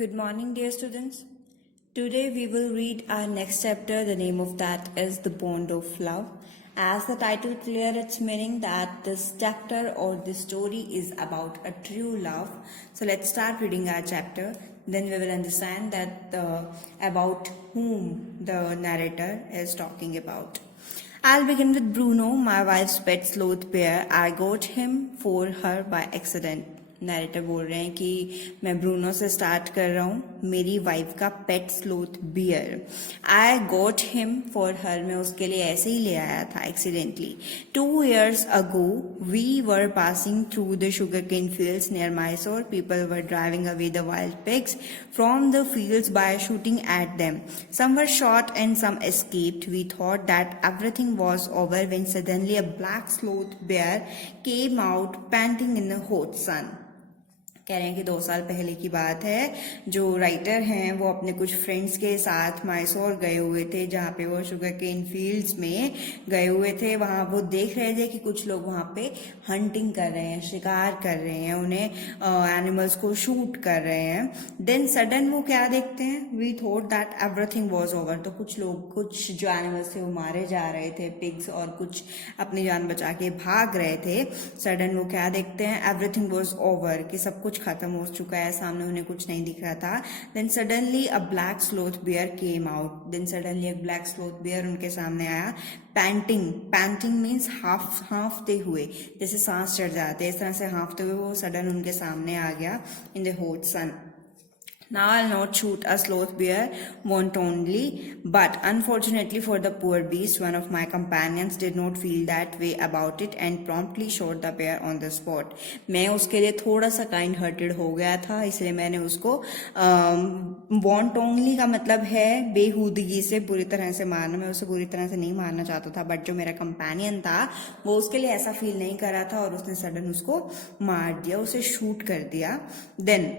Good morning, dear students. Today we will read our next chapter. The name of that is The Bond of Love. As the title clear its meaning that this chapter or this story is about a true love. So let's start reading our chapter. Then we will understand that about whom the narrator is talking about. I'll begin with Bruno, my wife's pet sloth bear. I got him for her by accident. Narrator बोल रहे हैं कि मैं Bruno से start कर रहा हूँ. मेरी वाइफ का pet sloth bear. I got him for her. मैं उसके लिए ऐसे ही ले आया था accidentally. 2 years ago we were passing through the sugarcane fields near Mysore. People were driving away the wild pigs from the fields by shooting at them. Some were shot and some escaped. We thought that everything was over when suddenly a black sloth bear came out panting in the hot sun. कह रहे हैं कि 2 साल पहले की बात है. जो राइटर हैं वो अपने कुछ फ्रेंड्स के साथ मैसूर गए हुए थे, जहाँ पे वो शुगर केन फील्ड्स में गए हुए थे. वहाँ वो देख रहे थे कि कुछ लोग वहाँ पे हंटिंग कर रहे हैं, शिकार कर रहे हैं, उन्हें एनिमल्स को शूट कर रहे हैं. देन सडन वो क्या देखते हैं, we thought that everything was over. तो कुछ लोग, कुछ जो एनिमल्स थे वो मारे जा रहे थे, पिग्स, और कुछ अपनी जान बचा के भाग रहे थे. सडन वो क्या देखते हैं, एवरीथिंग वाज ओवर, कि सब कुछ खत्म हो चुका है, सामने उन्हें कुछ नहीं दिख रहा था. Then suddenly a black sloth bear came out. Then suddenly एक ब्लैक स्लोथ बियर उनके सामने आया. पैंटिंग मीन्स हाँफते हुए, जैसे सांस चढ़ जाते हैं, इस तरह से हाँफते हुए वो सडन उनके सामने आ गया in the hot sun. Now I'll not shoot a sloth bear wantonly, but unfortunately for the poor beast, one of my companions did not feel that way about it and promptly shot the bear on the spot. मैं उसके लिए थोड़ा सा kind hearted हो गया था, इसलिए मैंने उसको wantonly का मतलब है बेहूदगी से, बुरी तरह से मारना. मैं उसे बुरी तरह से नहीं मारना चाहता था, बट जो मेरा कंपेनियन था वो उसके लिए ऐसा फील नहीं कर रहा था और उसने सडन उसको मार दिया, उसे शूट कर दिया. Then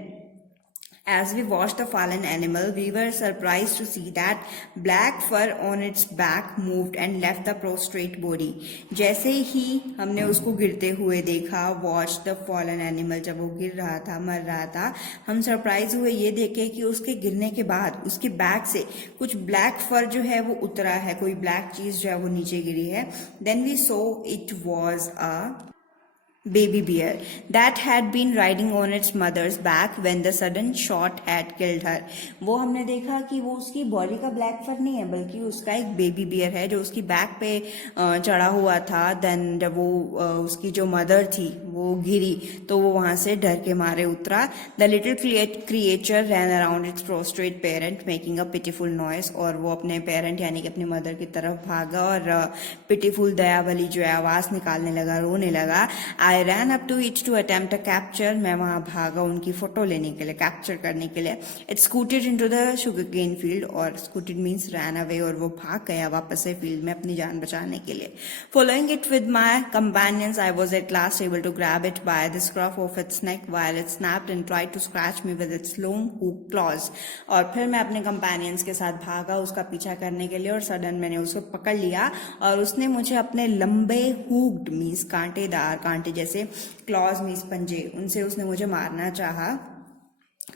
as we watched the fallen animal, we were surprised to see that black fur on its back moved and left the prostrate body. जैसे ही हमने उसको गिरते हुए देखा, watched the fallen animal, जब वो गिर रहा था, मर रहा था, हम सरप्राइज हुए ये देखे कि उसके गिरने के बाद उसके बैक से कुछ ब्लैक फर जो है वो उतरा है, कोई ब्लैक चीज जो है वो नीचे गिरी है. Then we saw it was a baby bear that had been riding on its mother's back when the sudden shot had killed her. वो हमने देखा कि वो उसकी बॉडी का ब्लैक फर नहीं है, बल्कि उसका एक बेबी बियर है जो उसकी बैक पे चढ़ा हुआ था. देन जब वो उसकी जो मदर थी वो गिरी तो वो वहां से डर के मारे उतरा. The little creature ran around its prostrate parent making a pitiful noise. और वो अपने पेरेंट यानी कि अपनी मदर की तरफ भागा और पिटीफुल, दया भली जो है आवाज निकालने लगा, रोने लगा. I ran up to it to attempt a capture. मैं वहां भागा उनकी फोटो लेने के लिए, कैप्चर करने के लिए. It scooted into the sugarcane field, और scooted means ran away, और वो भाग गया वापस से फील्ड में अपनी जान बचाने के लिए. Following it with my companions, I was at last able to grab it by the scruff of its neck while it snapped and tried to scratch me with its long hooked claws. और फिर मैं अपने companions के साथ भागा उसका पीछा करने के लिए, और सडन मैंने उसको पकड़ लिया और उसने मुझे अपने लंबे हुक्ड मीन्स कांटेदार, कांटे जैसे क्लॉज मीन्स पंजे, उनसे उसने मुझे मारना चाहा.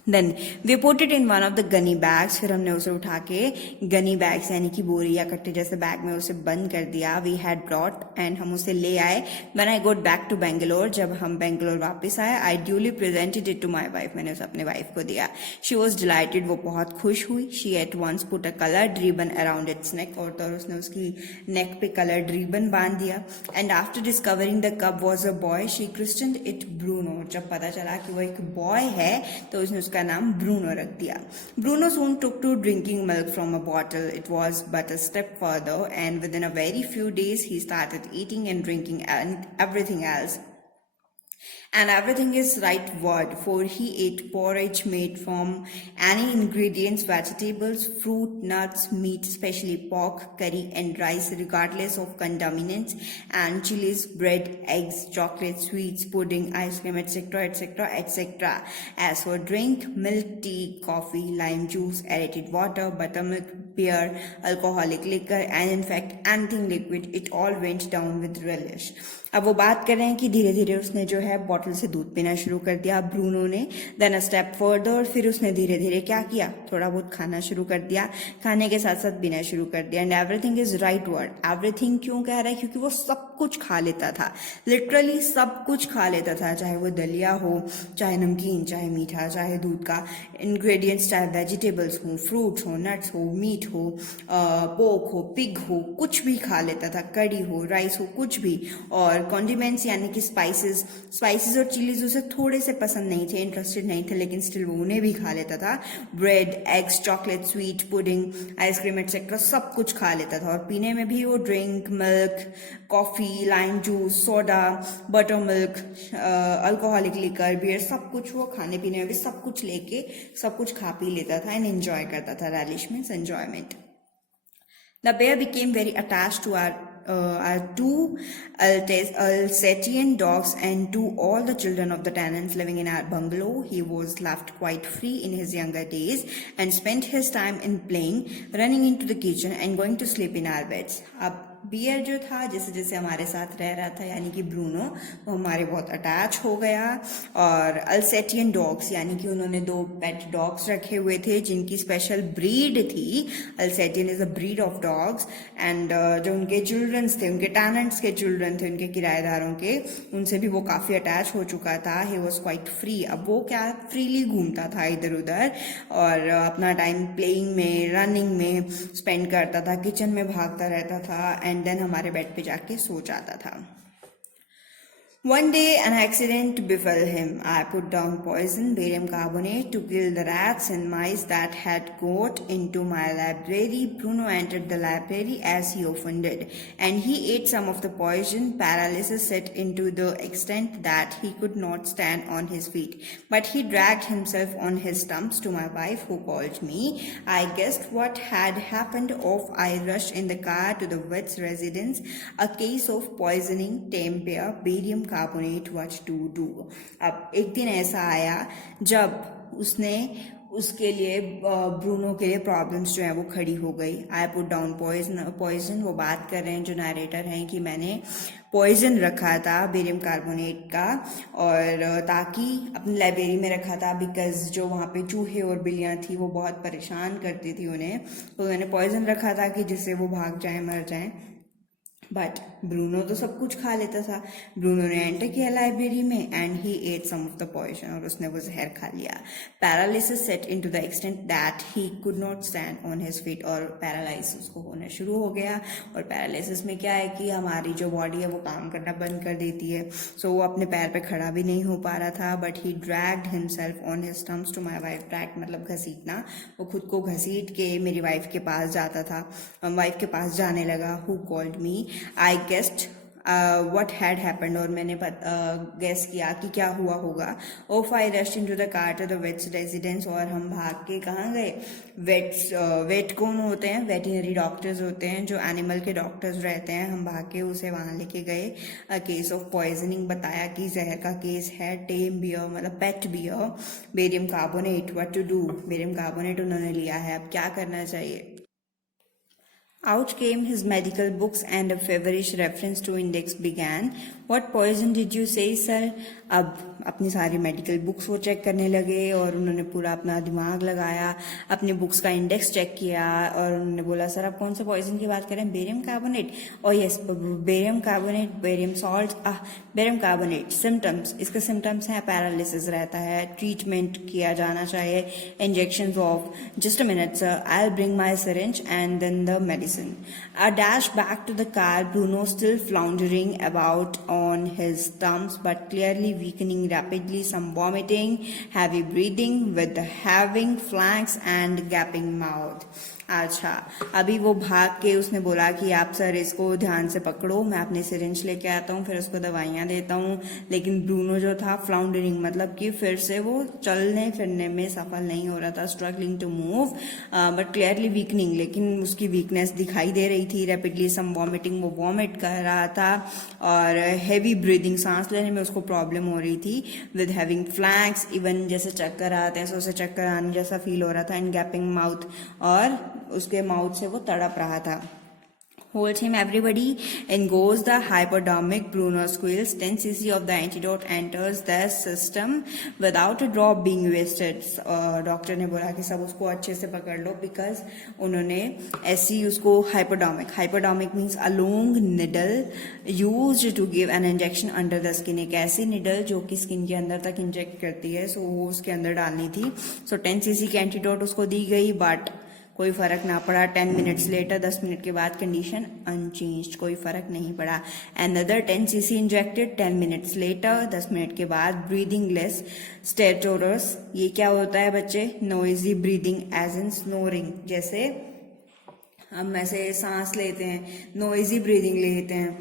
Then we put it in one of the gunny bags. फिर हमने उसे उठा के गनी बैग्स यानी कि बोरी या कट्टे जैसे बैग में उसे बंद कर दिया. वी हैड ब्रॉट एंड हम उसे ले आए. When I got back to Bangalore, जब हम बेंगलोर वापस आए, I duly presented it to my wife. मैंने उसे अपने वाइफ को दिया. शी वॉज डिलाइटेड, वो बहुत खुश हुई. She at once put a coloured ribbon around its neck, और तो उसने उसकी नेक पे कलर्ड रिबन बांध दिया. And after discovering the cub was a boy, she christened it Bruno. जब पता चला कि वो एक बॉय है तो उसने उसका नाम ब्रूनो रख दिया. Bruno soon took to drinking milk from a bottle. It was but a step further, and within a very few days he started eating and drinking and everything else. And everything is right word, for he ate porridge made from any ingredients, vegetables, fruit, nuts, meat, especially pork, curry and rice, regardless of contaminants, and chilies, bread, eggs, chocolate, sweets, pudding, ice cream, etc., etc., etc. As for drink, milk, tea, coffee, lime juice, aerated water, buttermilk, beer, alcoholic liquor, and in fact anything liquid. It all went down with relish. अब वो बात कर रहे हैं कि धीरे धीरे उसने जो है बॉटल से दूध पीना शुरू कर दिया ब्रूनो ने. देन अ स्टेप फर्दर, फिर उसने धीरे धीरे क्या किया, थोड़ा बहुत खाना शुरू कर दिया, खाने के साथ साथ पीना शुरू कर दिया. And everything is right word. Everything क्यों कह रहा है, क्योंकि वो सब कुछ खा लेता था, लिटरली सब कुछ खा लेता था, चाहे वो दलिया हो, चाहे नमकीन, चाहे मीठा, चाहे दूध का इंग्रेडिएंट्स, चाहे वेजिटेबल्स हो, फ्रूट्स हो, नट्स हो, मीट हो, पोक हो, पिग हो, कुछ भी खा लेता था, कड़ी हो, राइस हो, कुछ भी. और कॉन्डिमेंट्स यानी कि स्पाइसेस और चिलीज उसे थोड़े से पसंद नहीं थे, इंटरेस्टेड नहीं थे, लेकिन स्टिल वो उन्हें भी खा लेता था. Bread, eggs, chocolate, sweet, pudding, ice cream etcetera सब कुछ खा लेता था. और पीने में भी वो drink, milk, coffee, lime juice, soda, buttermilk, alcoholic liquor, beer, सब कुछ वो खाने पीने में भी सब कुछ लेके सब कुछ खा पी लेता था एंड एंजॉय करता था. Relish means enjoyment. The bear became very attached to our two Alsatian dogs and to all the children of the tenants living in our bungalow. He was left quite free in his younger days and spent his time in playing, running into the kitchen and going to sleep in our beds. अब beer जो था जैसे जैसे हमारे साथ रह रहा था यानी कि ब्रूनो, वो हमारे बहुत अटैच हो गया. और अल्सेटियन डॉग्स यानी कि उन्होंने 2 पेट डॉग्स रखे हुए थे जिनकी स्पेशल ब्रीड थी. Alsatian is a breed of dogs. And जो उनके चिल्ड्रंस थे, उनके टेनेंट्स के चिल्ड्रन थे, उनके किराएदारों के, उनसे भी वो काफी अटैच हो चुका था. He was quite free. अब वो क्या फ्रीली घूमता था इधर उधर और अपना टाइम प्लेइंग में, रनिंग में स्पेंड करता था, किचन में भागता रहता था एंड देन हमारे बेड पे जाके सो जाता था. One day an accident befell him. I put down poison, barium carbonate, to kill the rats and mice that had got into my library. Bruno entered the library as he often did, and he ate some of the poison. Paralysis set into the extent that he could not stand on his feet, but he dragged himself on his stumps to my wife, who called me. I guessed what had happened off. I rushed in the car to the vet's residence. A case of poisoning, tame bear, barium carbonate, what to do. अब एक दिन ऐसा आया जब उसने उसके लिए Bruno के लिए प्रॉब्लम्स जो है वो खड़ी हो गई. I put down poison. वो बात कर रहे हैं जो नरेटर हैं कि मैंने पॉइजन रखा था बेरियम कार्बोनेट का, और ताकि अपनी लाइब्रेरी में रखा था बिकॉज जो वहाँ पे चूहे और बिल्लियाँ थी वो बहुत परेशान करती थी उन्हें, तो मैंने पॉइजन रखा था कि जिससे वो भाग जाए, मर जाए. बट ब्रूनो तो सब कुछ खा लेता था. ब्रूनो ने एंटर किया लाइब्रेरी में and he ate some of the poison, और उसने वो जहर खा लिया. Paralysis set into the extent that he could not stand on his feet. और पैरालाइज उसको होना शुरू हो गया. और पैरालिसिस में क्या है कि हमारी जो बॉडी है वो काम करना बंद कर देती है. सो वो अपने पैर पे खड़ा भी नहीं हो पा रहा था. But he dragged himself on his stumps to my wife. Drag मतलब घसीटना. वो खुद को घसीट के मेरी वाइफ के पास जाता था, वाइफ के पास जाने लगा. Who called me. I guessed what had happened, और मैंने गेस किया कि क्या हुआ होगा. Off I rushed into the car to the vet's residence. और हम भाग के कहाँ गए. वेट कौन होते हैं, वेटनरी डॉक्टर्स होते हैं, जो एनिमल के डॉक्टर्स रहते हैं. हम भाग के उसे वहाँ लेके गए. केस ऑफ पॉइजनिंग बताया कि जहर का केस है. टेम बियर मतलब pet bear. Barium carbonate, what to do. Barium carbonate उन्होंने लिया है, अब क्या करना चाहिए. Out came his medical books and a feverish reference to index began. What poison did you say, sir? अब अपनी सारी मेडिकल बुक्स वो चेक करने लगे और उन्होंने पूरा अपना दिमाग लगाया, अपने बुक्स का इंडेक्स चेक किया और उन्होंने बोला सर आप कौन से पॉइजन की बात कर रहे हैं. Barium carbonate. और yes, barium carbonate, barium salt, barium carbonate. Symptoms, इसके सिम्टम्स हैं पैरालिसिस रहता है, ट्रीटमेंट किया जाना चाहिए, injection of. Just a minute sir, I will bring my syringe and then the medicine. A dash back to the car, Bruno still floundering about on his stumps but clearly weakening rapidly, some vomiting, heavy breathing with the having flanks and gaping mouth. अच्छा, अभी वो भाग के उसने बोला कि आप sir इसको ध्यान से पकड़ो, मैं अपनी सिरिंज लेके आता हूँ, फिर उसको दवाइयाँ देता हूँ. लेकिन ब्रूनो जो था फ्लाउंडरिंग मतलब कि फिर से वो चलने फिरने में सफल नहीं हो रहा था. Struggling to move but clearly weakening, लेकिन उसकी वीकनेस दिखाई दे रही थी. रैपिडली सम वॉमिटिंग, वो वॉमिट कर रहा था. और हैवी ब्रीदिंग, सांस लेने में उसको प्रॉब्लम हो रही थी. विद हैविंग फ्लैंक्स, इवन जैसे चक्कर आते हैं, सो उसे चक्कर आने जैसा फील हो रहा था. एंड गैपिंग माउथ, और उसके माउथ से वो तड़प रहा था. Holds him everybody and goes the hypodermic. Bruno squeals. 10 cc of the antidote enters their system without a drop being wasted. Doctor ने बोला कि सब उसको अच्छे से पकड़ लो बिकॉज उन्होंने ऐसी उसको hypodermic means a long needle used to give an injection under the skin. एक ऐसी निडल जो कि स्किन के अंदर तक इंजेक्ट करती है. सो वो उसके अंदर डालनी थी. सो 10 cc की एंटीडोट उसको दी गई बट कोई फर्क ना पड़ा. 10 मिनट्स लेटर 10 मिनट के बाद कंडीशन अनचेंज्ड. कोई फर्क नहीं पड़ा. Another 10 cc injected 10 minutes later 10 minute के बाद ब्रीदिंग लेस स्टेटोरस. ये क्या होता है बच्चे? Noisy breathing as in snoring. जैसे हम ऐसे सांस लेते हैं, नोइजी ब्रीदिंग लेते हैं,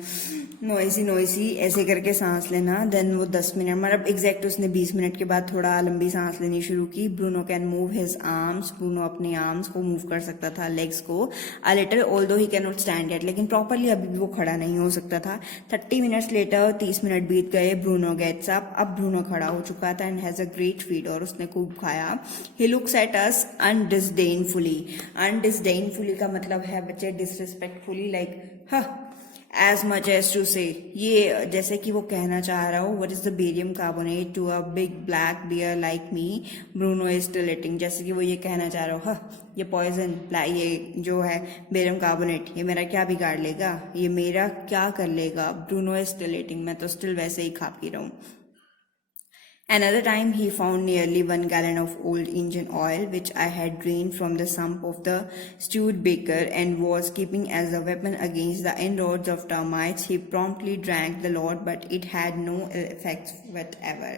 नोइजी ऐसे करके सांस लेना. देन वो 10 मिनट मतलब एग्जैक्ट उसने 20 मिनट के बाद थोड़ा लंबी सांस लेनी शुरू की. Bruno can move his arms. Bruno अपने आर्म्स को मूव कर सकता था, लेग्स को a little although he can not stand yet. लेकिन प्रॉपरली अभी भी वो खड़ा नहीं हो सकता था. 30 मिनट्स लेटर 30 मिनट बीत गए. Bruno gets up. अब ब्रूनो खड़ा हो चुका था and has a great feed और उसने खूब खाया. He looks at us अनडिसडेनफुली. अनडिसडेनफुली का मतलब है बच्चे disrespectfully, like as much as to say. ये जैसे कि वो कहना चाह रहा हो what is the barium carbonate to a big black bear like me. Bruno is still eating. जैसे कि वो ये कहना चाह रहा हो ये पॉइजन, ये जो है बेरियम कार्बोनेट, ये मेरा क्या बिगाड़ लेगा, ये मेरा क्या कर लेगा. Bruno is still eating. मैं तो स्टिल वैसे ही खा पी रहा हूँ. Another time he found nearly 1 gallon of old engine oil which I had drained from the sump of the stewed baker and was keeping as a weapon against the inroads of termites. He promptly drank the lot but it had no effects whatever.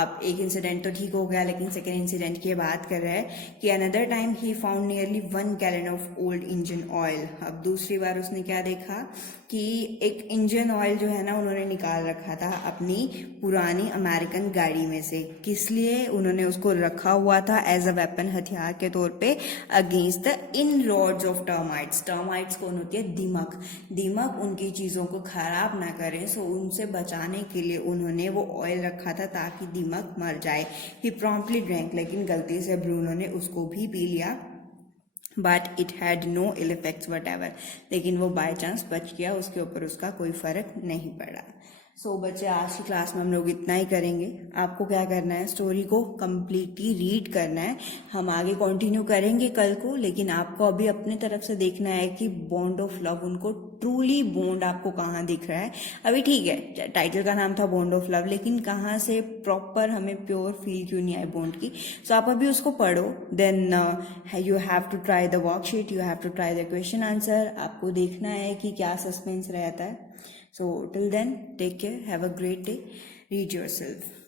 अब एक incident तो ठीक हो गया लेकिन second incident की बात कर रहा है कि another time he found nearly 1 gallon of old engine oil. अब दूसरी बार उसने क्या देखा कि एक इंजन ऑयल जो है ना उन्होंने निकाल रखा था अपनी पुरानी अमेरिकन गाड़ी में से. किस लिए उन्होंने उसको रखा हुआ था? एज अ वेपन, हथियार के तौर पे against the in rods of termites. Termites कौन होती है? दीमक. दीमक उनकी चीजों को खराब ना करें, सो उनसे बचाने के लिए उन्होंने वो ऑयल रखा था ताकि दीमक मर जाए. He promptly drank. लेकिन गलती से ब्रूनो ने उसको भी पी लिया but it had no ill effects whatever. लेकिन वो बाय चांस बच गया, उसके ऊपर उसका कोई फर्क नहीं पड़ा. सो बच्चे आज की क्लास में हम लोग इतना ही करेंगे. आपको क्या करना है? स्टोरी को कम्प्लीटली रीड करना है. हम आगे कंटिन्यू करेंगे कल को, लेकिन आपको अभी अपने तरफ से देखना है कि बॉन्ड ऑफ लव, उनको ट्रूली बॉन्ड आपको कहाँ दिख रहा है. अभी ठीक है टाइटल का नाम था बॉन्ड ऑफ लव, लेकिन कहाँ से प्रॉपर हमें प्योर फील क्यों नहीं आए बॉन्ड की. सो आप अभी उसको पढ़ो. Then you have to try the worksheet, you have to try the question answer. आपको देखना है कि क्या सस्पेंस रहता है. So till then, take care, have a great day, read yourself.